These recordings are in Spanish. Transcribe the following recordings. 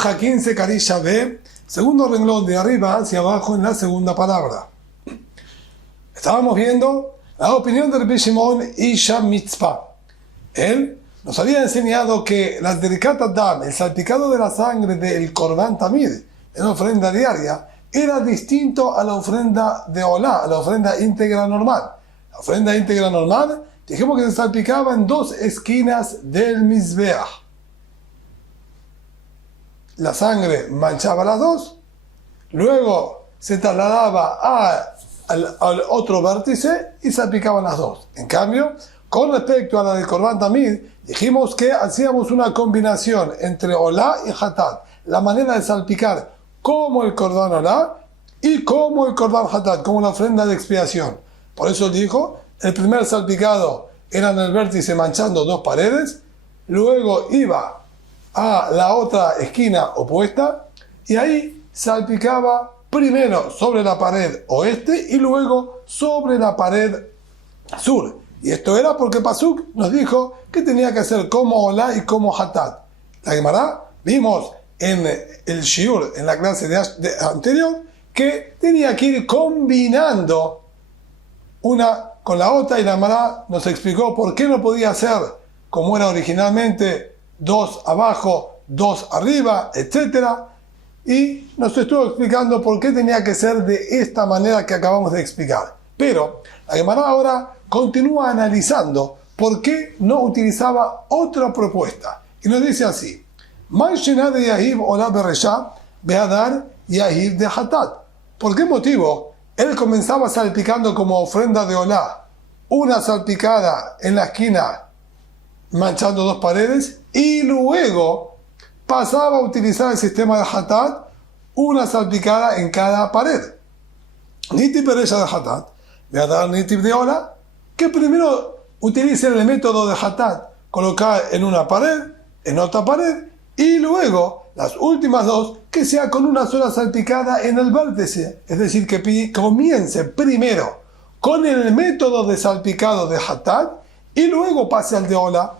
Hoja 15, carilla B, segundo renglón de arriba hacia abajo en la segunda palabra. Estábamos viendo la opinión de Rabbi Shimon Isha Mitzpah. Él nos había enseñado que las Berikat Hadam, el salpicado de la sangre del Korban Tamid, en la ofrenda diaria, era distinto a la ofrenda de Olá, a la ofrenda íntegra normal. La ofrenda íntegra normal, dijimos que se salpicaba en dos esquinas del Mizbeach. La sangre manchaba las dos, luego se trasladaba al otro vértice y salpicaban las dos. En cambio, con respecto a la del Korban Tamid, dijimos que hacíamos una combinación entre Olá y Hatat, la manera de salpicar como el Korban Olá y como el Korban Hatat, como la ofrenda de expiación. Por eso dijo, el primer salpicado era en el vértice manchando dos paredes, luego iba a la otra esquina opuesta y ahí salpicaba primero sobre la pared oeste y luego sobre la pared sur. Y esto era porque Pasuk nos dijo que tenía que hacer como Olá y como Hatat. La Gemara vimos en el Shiur, en la clase anterior, que tenía que ir combinando una con la otra, y la Gemara nos explicó por qué no podía hacer como era originalmente, dos abajo, dos arriba, etc. Y nos estuvo explicando por qué tenía que ser de esta manera que acabamos de explicar. Pero la Gemara ahora continúa analizando por qué no utilizaba otra propuesta. Y nos dice así: de Yahiv Olá Bereshá Beadar Yahiv de Hatat. ¿Por qué motivo él comenzaba salpicando como ofrenda de Olá una salpicada en la esquina manchando dos paredes y luego pasaba a utilizar el sistema de Hatat, una salpicada en cada pared? Nitib Beresha de Hatat Beadar Nitib de Olá, que primero utilice el método de Hatat, colocar en una pared, en otra pared, y luego las últimas dos que sea con una sola salpicada en el vértice. Es decir, que comience primero con el método de salpicado de Hatat y luego pase al de Olá.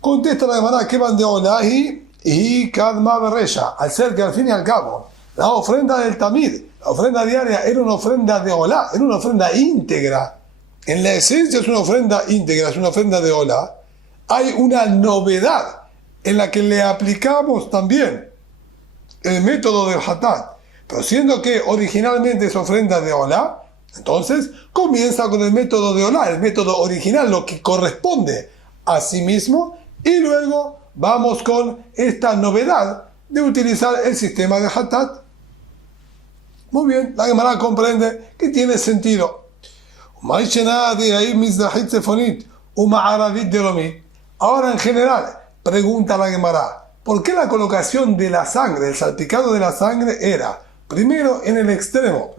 Contesta la Gemara que van de Olá y Kadma Beresha, al ser que al fin y al cabo la ofrenda del Tamid, la ofrenda diaria, era una ofrenda de Olá, era una ofrenda íntegra. En la esencia es una ofrenda íntegra, es una ofrenda de Olá. Hay una novedad en la que le aplicamos también el método del Hatat. Pero siendo que originalmente es ofrenda de Olá, entonces comienza con el método de Olá, el método original, lo que corresponde a sí mismo, y luego vamos con esta novedad de utilizar el sistema de Hatat. Muy bien, la Gemara comprende que tiene sentido. Ahora, en general, pregunta la Gemara, ¿por qué la colocación de la sangre, el salpicado de la sangre, era primero en el extremo?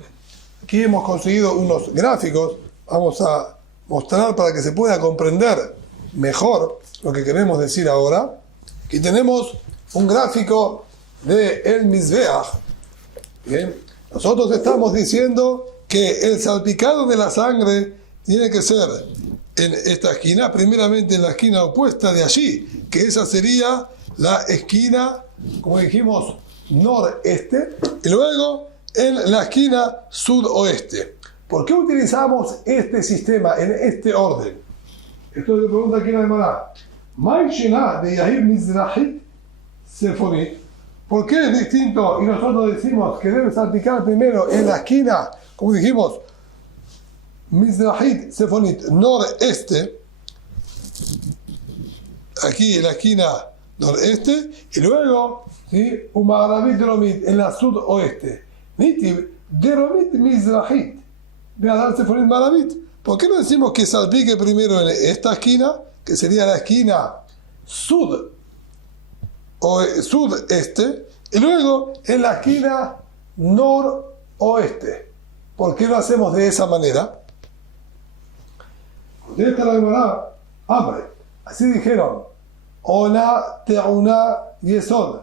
Aquí hemos conseguido unos gráficos, vamos a mostrar para que se pueda comprender mejor lo que queremos decir ahora. Aquí tenemos un gráfico de el Mizbeach. Bien. Nosotros estamos diciendo que el salpicado de la sangre tiene que ser en esta esquina, primeramente en la esquina opuesta de allí, que esa sería la esquina, como dijimos, noreste, y luego en la esquina sudoeste. ¿Por qué utilizamos este sistema en este orden? Esto le pregunta aquí la Gemara. Ma'ishena de Yahiv Mizrahit Sefonit. ¿Por qué es distinto? Y nosotros decimos que debe salpicar primero en la esquina, como dijimos, Mizrahit Sefonit, noreste, aquí en la esquina noreste, y luego, ¿sí?, Umaravit Deromit, en la sudoeste. Nitib Deromit Mizrahit, Beadar Sefonit Maravit. ¿Por qué no decimos que salpique primero en esta esquina, que sería la esquina sudeste, y luego en la esquina noroeste? ¿Por qué lo hacemos de esa manera? Contesta la Gemara, hambre. Así dijeron, Olá Te'una Yesod,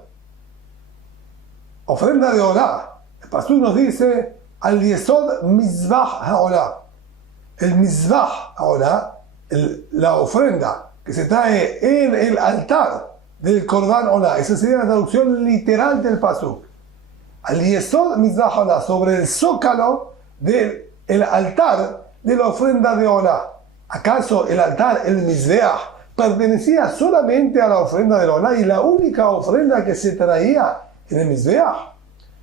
ofrenda de Olá. El Pasuk nos dice, al Yesod Mizbach HaOlá. El Mizbach HaOlá, la ofrenda que se trae en el altar del Korban Olá. Esa sería la traducción literal del pasuk. Al Yesod Mizrach Olá, sobre el zócalo del altar de la ofrenda de Olá. ¿Acaso el altar, el Mizbeach, pertenecía solamente a la ofrenda del Olá y la única ofrenda que se traía en el Mizbeach?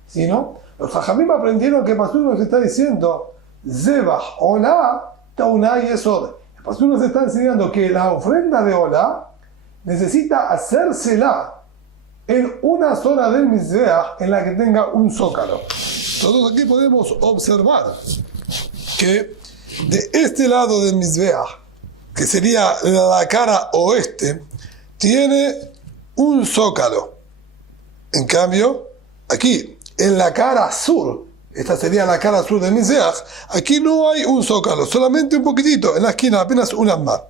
¿Sí, no? Los Jajamim aprendieron que el pasuk nos está diciendo Zebach Olá Tauná Yesod. El pasuk nos está enseñando que la ofrenda de Olá necesita hacérsela en una zona del Mizbeach en la que tenga un zócalo. Entonces aquí podemos observar que de este lado del Mizbeach, que sería la cara oeste, tiene un zócalo. En cambio, aquí, en la cara sur, esta sería la cara sur del Mizbeach, aquí no hay un zócalo, solamente un poquitito, en la esquina apenas una más.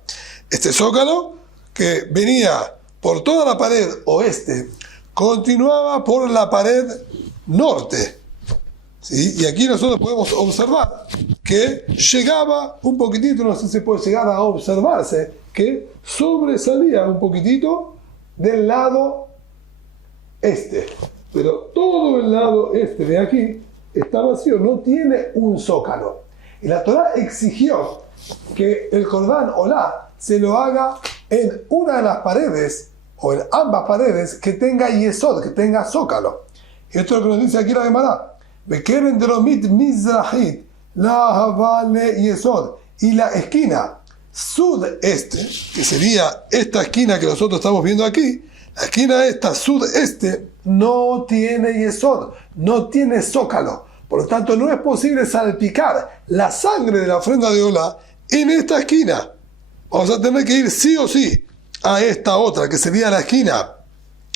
Este zócalo, que venía por toda la pared oeste, continuaba por la pared norte. ¿Sí? Y aquí nosotros podemos observar que llegaba un poquitito, no sé si puede llegar a observarse, que sobresalía un poquitito del lado este. Pero todo el lado este de aquí está vacío, no tiene un zócalo. Y la Torá exigió que el Korban Olá se lo haga en una de las paredes, o en ambas paredes, que tenga yesod, que tenga zócalo. Y esto es lo que nos dice aquí la Gemara. Bekeren deromit mizrahit la havale yesod. Y la esquina sudeste, que sería esta esquina que nosotros estamos viendo aquí, la esquina esta sudeste no tiene yesod, no tiene zócalo. Por lo tanto, no es posible salpicar la sangre de la ofrenda de Olá en esta esquina. Vamos a tener que ir sí o sí a esta otra, que sería la esquina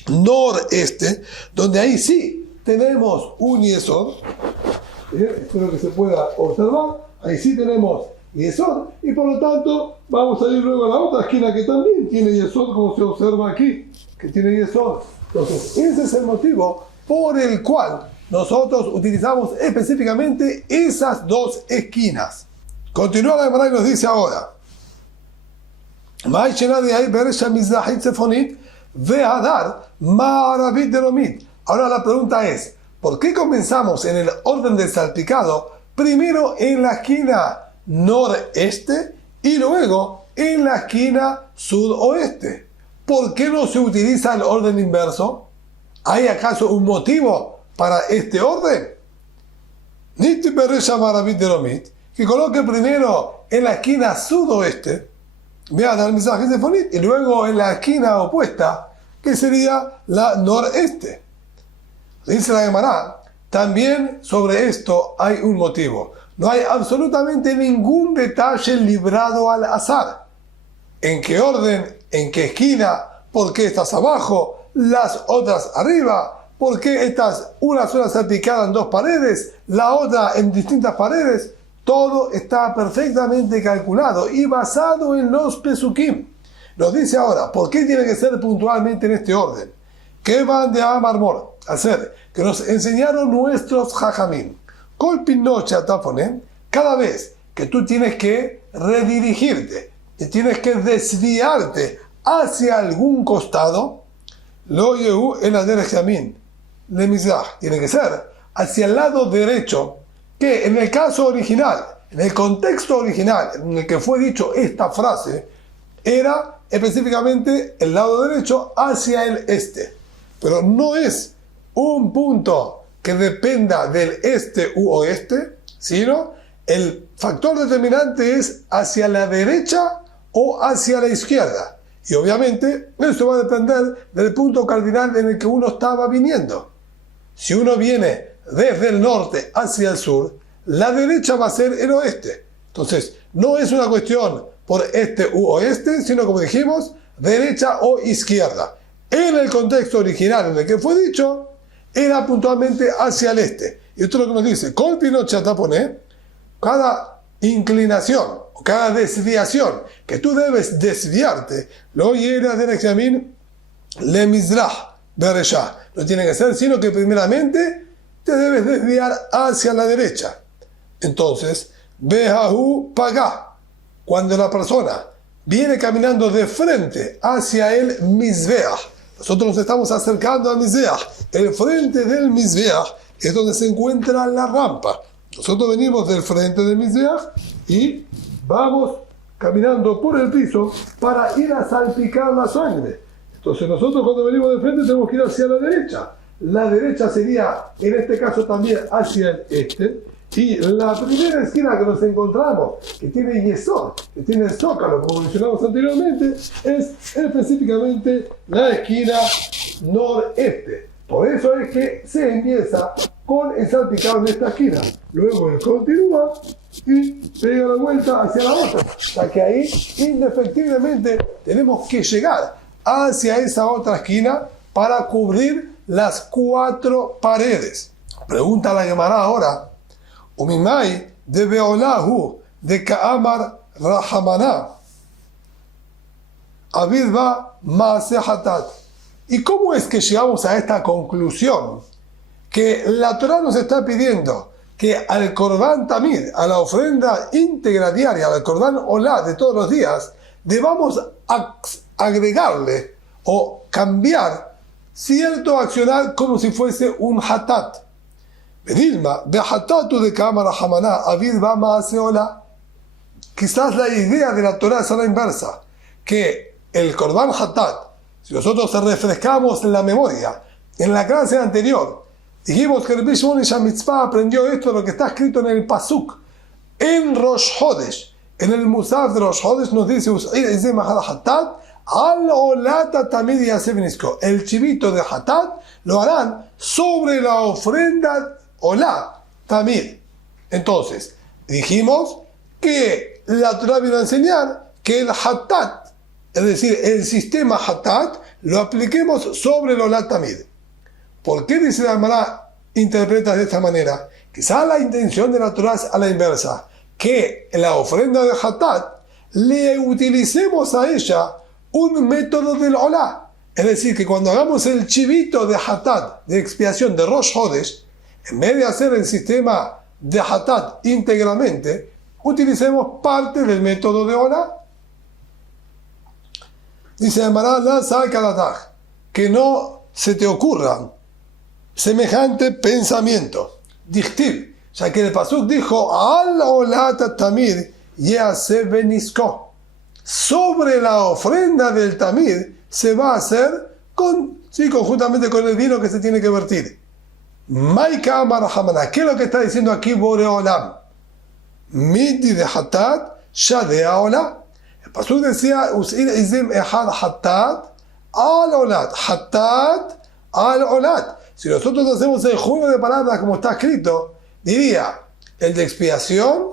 noreste, donde ahí sí tenemos un yesod. Espero que se pueda observar. Ahí sí tenemos yesod. Y por lo tanto, vamos a ir luego a la otra esquina que también tiene yesod, como se observa aquí, que tiene yesod. Entonces, ese es el motivo por el cual nosotros utilizamos específicamente esas dos esquinas. Continúa la Gemara y nos dice ahora. Ahora la pregunta es, ¿por qué comenzamos en el orden del salpicado primero en la esquina noreste y luego en la esquina sudoeste? ¿Por qué no se utiliza el orden inverso? ¿Hay acaso un motivo para este orden? Que coloque primero en la esquina sudoeste, vea dar mensajes de Fonit, y luego en la esquina opuesta, que sería la noreste. Dice la Gemara, también sobre esto hay un motivo. No hay absolutamente ningún detalle librado al azar. ¿En qué orden? ¿En qué esquina? ¿Por qué estas abajo? ¿Las otras arriba? ¿Por qué estas, una sola salpicada en dos paredes, la otra en distintas paredes? Todo está perfectamente calculado y basado en los pesukim. Nos dice ahora, ¿por qué tiene que ser puntualmente en este orden? ¿Qué van de Amarmor? Hacer que nos enseñaron nuestros jajamim. Cada vez que tú tienes que redirigirte y tienes que desviarte hacia algún costado, lo yehu en la derechamin le mizrach, tiene que ser hacia el lado derecho, que en el caso original, en el contexto original en el que fue dicho esta frase, era específicamente el lado derecho hacia el este. Pero no es un punto que dependa del este u oeste, sino el factor determinante es hacia la derecha o hacia la izquierda. Y obviamente esto va a depender del punto cardinal en el que uno estaba viniendo. Si uno viene desde el norte hacia el sur, la derecha va a ser el oeste. Entonces, no es una cuestión por este u oeste, sino como dijimos, derecha o izquierda. En el contexto original en el que fue dicho, era puntualmente hacia el este. Y esto es lo que nos dice, cada inclinación o cada desviación que tú debes desviarte, lo yera de Benjamin le mizrach beresha. No tiene que ser, sino que primeramente te debes desviar hacia la derecha. Entonces, behahu pagá. Cuando la persona viene caminando de frente hacia el mizbeach, nosotros nos estamos acercando al Mizbeach. El frente del Mizbeach es donde se encuentra la rampa. Nosotros venimos del frente del Mizbeach y vamos caminando por el piso para ir a salpicar la sangre. Entonces nosotros cuando venimos de frente tenemos que ir hacia la derecha. La derecha sería, en este caso también, hacia el este. Y la primera esquina que nos encontramos, que tiene yesod, que tiene zócalo, como mencionamos anteriormente, es específicamente la esquina noreste. Por eso es que se empieza con el salpicado en esta esquina. Luego él continúa y pega la vuelta hacia la otra. O sea que ahí, indefectiblemente, tenemos que llegar hacia esa otra esquina para cubrir las 4 paredes. Pregunta la Gemara ahora. Umimai de Beolahu de Ka'amar Rahamana. Abidba Maase Hatat. ¿Y cómo es que llegamos a esta conclusión? Que la Torah nos está pidiendo que al Korban Tamid, a la ofrenda íntegra diaria, al Korban Olá de todos los días, debamos agregarle o cambiar cierto accionar como si fuese un hatat. Bedilma, de hatatu de Ka'amar Rahamana, Abidba Maase Olá. Quizás la idea de la Torah es a la inversa, que el Korban Hatat, si nosotros refrescamos la memoria, en la clase anterior, dijimos que Rabbi Shimon Ish HaMitzpah aprendió esto de lo que está escrito en el Pasuk, en Rosh Hodesh, en el Musaf de Rosh Hodesh nos dice, al olata tamid yaseh v'nisko. El chivito de Hatat lo harán sobre la ofrenda olá tamid. Entonces, dijimos que la Torah vino a enseñar que el Hatat, es decir, el sistema Hatat, lo apliquemos sobre el olá tamid. ¿Por qué dice la Gemara interpreta de esta manera? Quizá la intención de la Torah es a la inversa, que en la ofrenda de Hatat le utilicemos a ella un método del olá. Es decir, que cuando hagamos el chivito de Hatat, de expiación de Rosh Hodesh, en vez de hacer el sistema de Hatat íntegramente, utilicemos parte del método de olá. Dice Gemara, la sa'kalataj, que no se te ocurra semejante pensamiento. Dichtiv, ya que el Pasuk dijo, al olata tamid yaseh v'nisko. Sobre la ofrenda del tamid se va a hacer conjuntamente con el vino que se tiene que vertir. Mai Ka'amar Rahamana. ¿Qué es lo que está diciendo aquí Boreolam? Midi de Hatat, Shadea Olá. El Pasuk decía, Us'ir izim ehad Hatat al Olat. Hatat al Olat. Si nosotros hacemos el juego de palabras como está escrito, diría el de expiación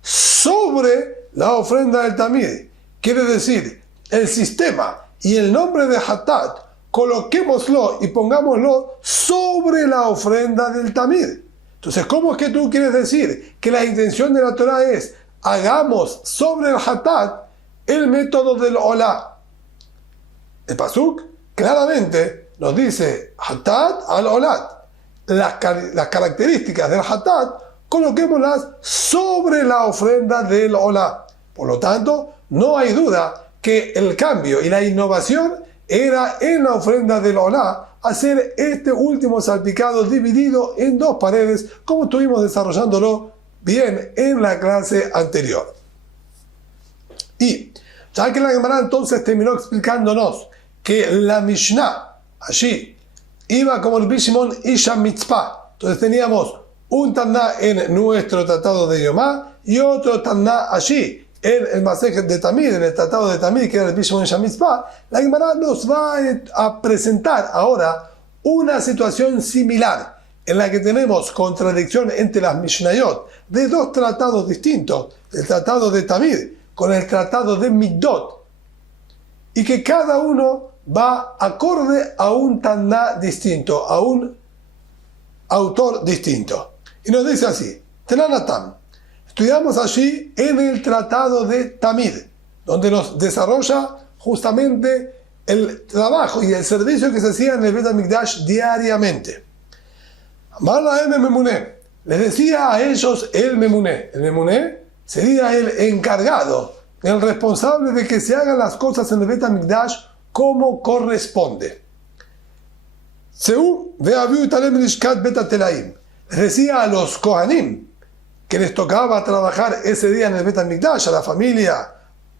sobre la ofrenda del tamid. Quiere decir, el sistema y el nombre de Hatat, coloquémoslo y pongámoslo sobre la ofrenda del tamid. Entonces, ¿cómo es que tú quieres decir que la intención de la Torah es hagamos sobre el Hatat el método del olá? El Pasuk claramente nos dice Hatat al olat. Las características del Hatat coloquémoslas sobre la ofrenda del olá. Por lo tanto, no hay duda que el cambio y la innovación era en la ofrenda del olá hacer este último salpicado dividido en 2 paredes, como estuvimos desarrollándolo bien en la clase anterior. Y ya que la Gemara entonces terminó explicándonos que la Mishnah allí iba como el Rabbi Shimon Ish HaMitzpah, entonces teníamos un Taná en nuestro tratado de Yomá y otro Taná allí en el Masejet de Tamid, en el tratado de Tamid, que era el Rabbi Shimon Ish HaMitzpah. La Gemara nos va a presentar ahora una situación similar en la que tenemos contradicción entre las Mishnayot de 2 tratados distintos, el tratado de Tamid con el tratado de Middot, y que cada uno va acorde a un Taná distinto, a un autor distinto. Y nos dice así, Tenanatam. Estudiamos allí en el tratado de Tamid, donde nos desarrolla justamente el trabajo y el servicio que se hacía en el Bet HaMikdash diariamente. Amar lahem memuné. Les decía a ellos el memuné. El memuné sería el encargado, el responsable de que se hagan las cosas en el Bet HaMikdash como corresponde. Según Veaviu Talem Lishkat Beta Telaim, les decía a los Kohanim que les tocaba trabajar ese día en el Bet HaMikdash, a la familia,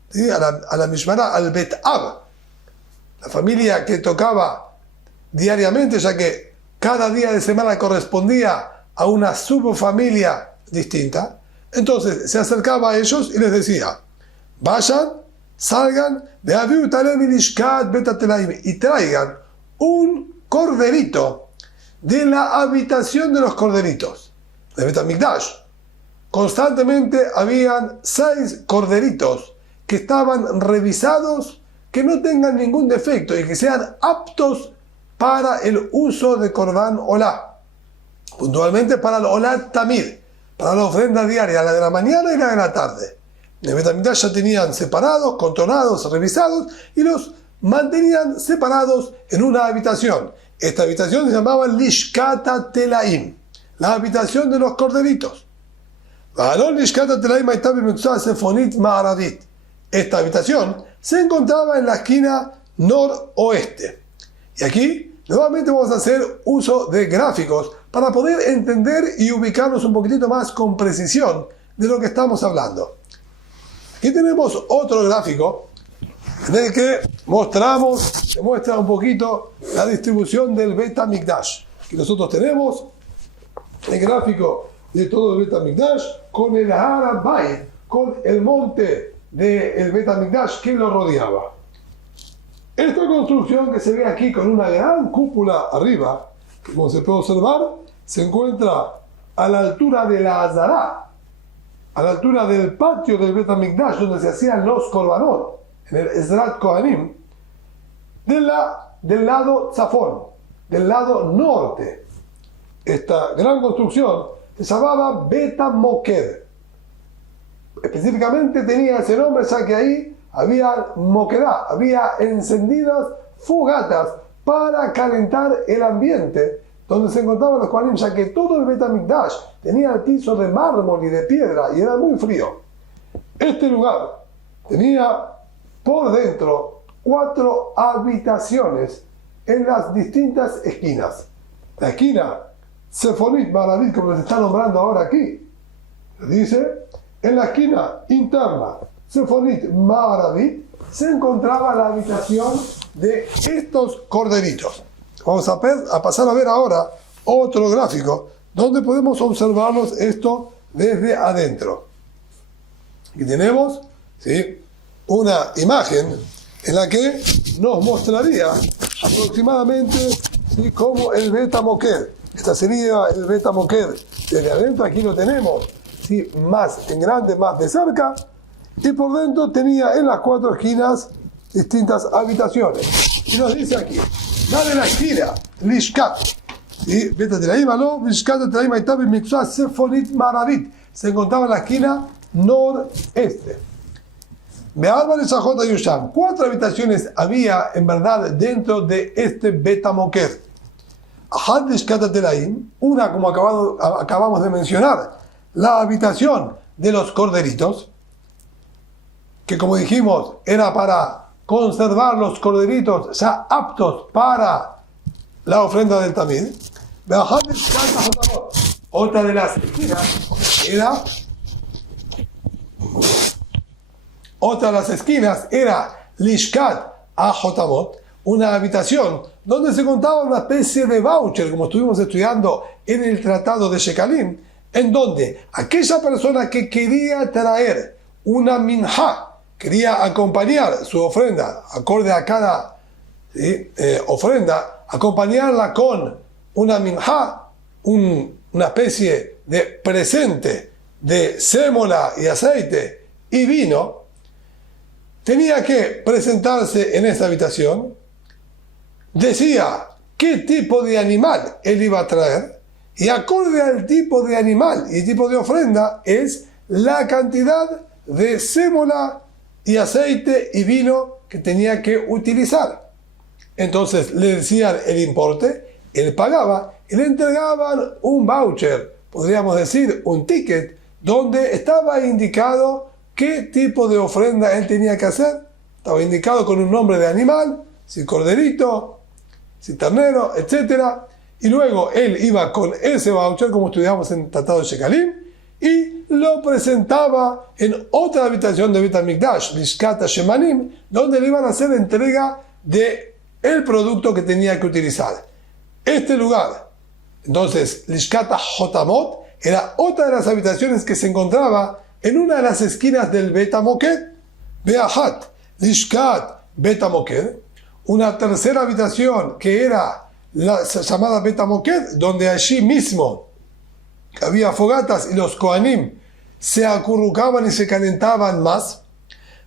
¿sí? a la Mishmara, al Bet Ab, la familia que tocaba diariamente, ya que cada día de semana correspondía a una subfamilia distinta. Entonces se acercaba a ellos y les decía: vayan, salgan de Aviu Talem Lishkat Beta Telaim y traigan un corderito de la habitación de los corderitos de Bet HaMikdash. Constantemente habían 6 corderitos que estaban revisados, que no tengan ningún defecto y que sean aptos para el uso de Korban Olá, puntualmente para el Olá Tamid, para la ofrenda diaria, la de la mañana y la de la tarde. En el Bet HaMikdash ya tenían separados, controlados, revisados, y los mantenían separados en una habitación. Esta habitación se llamaba Lishkata Telaim, la habitación de los corderitos. Esta habitación se encontraba en la esquina noroeste. Y aquí nuevamente vamos a hacer uso de gráficos para poder entender y ubicarnos un poquitito más con precisión de lo que estamos hablando. Aquí tenemos otro gráfico en el que se muestra un poquito la distribución del Bet HaMikdash. Aquí nosotros tenemos el gráfico de todo el Bet HaMikdash con el Har HaBayit, con el monte del Bet HaMikdash que lo rodeaba. Esta construcción que se ve aquí con una gran cúpula arriba, que como se puede observar, se encuentra a la altura de la Azara, a la altura del patio del Bet HaMikdash donde se hacían los korbanot, en el Ezrat Kohanim, del lado Tzafón, del lado norte. Esta gran construcción se llamaba Bet HaMoked. Específicamente tenía ese nombre ya que ahí había moquedá, había encendidas fogatas para calentar el ambiente donde se encontraban los Kohanim, ya que todo el Bet HaMikdash tenía el piso de mármol y de piedra y era muy frío. Este lugar tenía por dentro 4 habitaciones en las distintas esquinas. La esquina Sefonit Maravid, como les está nombrando ahora aquí, dice, en la esquina interna Sefonit Maravid se encontraba la habitación de estos corderitos. Vamos a pasar a ver ahora otro gráfico donde podemos observarnos esto desde adentro. Aquí tenemos, ¿sí?, una imagen en la que nos mostraría aproximadamente, ¿sí?, como el Bet HaMoked. Esta sería el Bet HaMoked. Desde adentro aquí lo tenemos, ¿sí?, más en grande, más de cerca, y por dentro tenía en las 4 esquinas distintas habitaciones. Y nos dice aquí, la de la esquina, Lishkat, ¿sí?, Bet Telaim Aló, Lishkat Telaim Aitab Mikzah Sefonit Maravit, se encontraba en la esquina noreste. 4 habitaciones había en verdad dentro de este Bet HaMoked. Ahad Lishkat Telaim, una como acabamos de mencionar, la habitación de los corderitos, que como dijimos era para conservar los corderitos ya aptos para la ofrenda del Tamid. Otra de las esquinas era Lishkat HaHotamot, una habitación donde se contaba una especie de voucher, como estuvimos estudiando en el tratado de Shekalim, en donde aquella persona que quería traer una minhá, quería acompañar su ofrenda, acorde a cada ofrenda, acompañarla con una minhá, una especie de presente de sémola y aceite y vino, tenía que presentarse en esa habitación, decía qué tipo de animal él iba a traer, y acorde al tipo de animal y tipo de ofrenda es la cantidad de sémola y aceite y vino que tenía que utilizar. Entonces le decían el importe, él pagaba y le entregaban un voucher, podríamos decir un ticket, donde estaba indicado qué tipo de ofrenda él tenía que hacer. Estaba indicado con un nombre de animal, si corderito, si ternero, etc. Y luego él iba con ese voucher, como estudiamos en el Tratado de Shekalim, y lo presentaba en otra habitación de Bet HaMikdash, Lishkat HaShemanim, donde le iban a hacer entrega de el producto que tenía que utilizar. Este lugar, entonces, Lishkat HaHotamot, era otra de las habitaciones que se encontraba en una de las esquinas del Bet HaMoked. Be'ahat, Lishkat Bet HaMoked, una tercera habitación que era la llamada Bet HaMoked, donde allí mismo había fogatas y los Kohanim se acurrucaban y se calentaban más.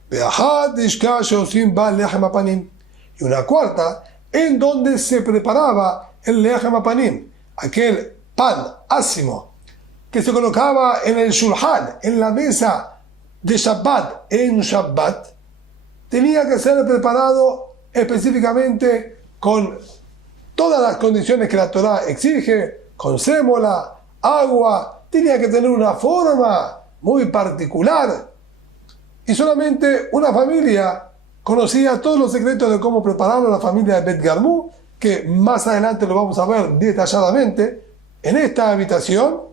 Be'ahat, Lishkat Sheosim Ba Lechem HaPanim, y una cuarta en donde se preparaba el Lechem HaPanim, aquel pan ácimo que se colocaba en el shulhan, en la mesa de Shabbat, en Shabbat, tenía que ser preparado específicamente con todas las condiciones que la Torá exige, con sémola, agua, tenía que tener una forma muy particular. Y solamente una familia conocía todos los secretos de cómo prepararlo, la familia de Bet Garmu, que más adelante lo vamos a ver detalladamente. En esta habitación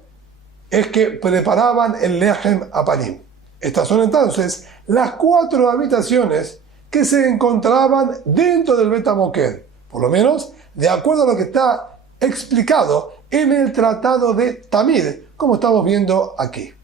es que preparaban el Lechem HaPanim. Estas son entonces las 4 habitaciones que se encontraban dentro del Bet HaMoked, por lo menos de acuerdo a lo que está explicado en el Tratado de Tamid, como estamos viendo aquí.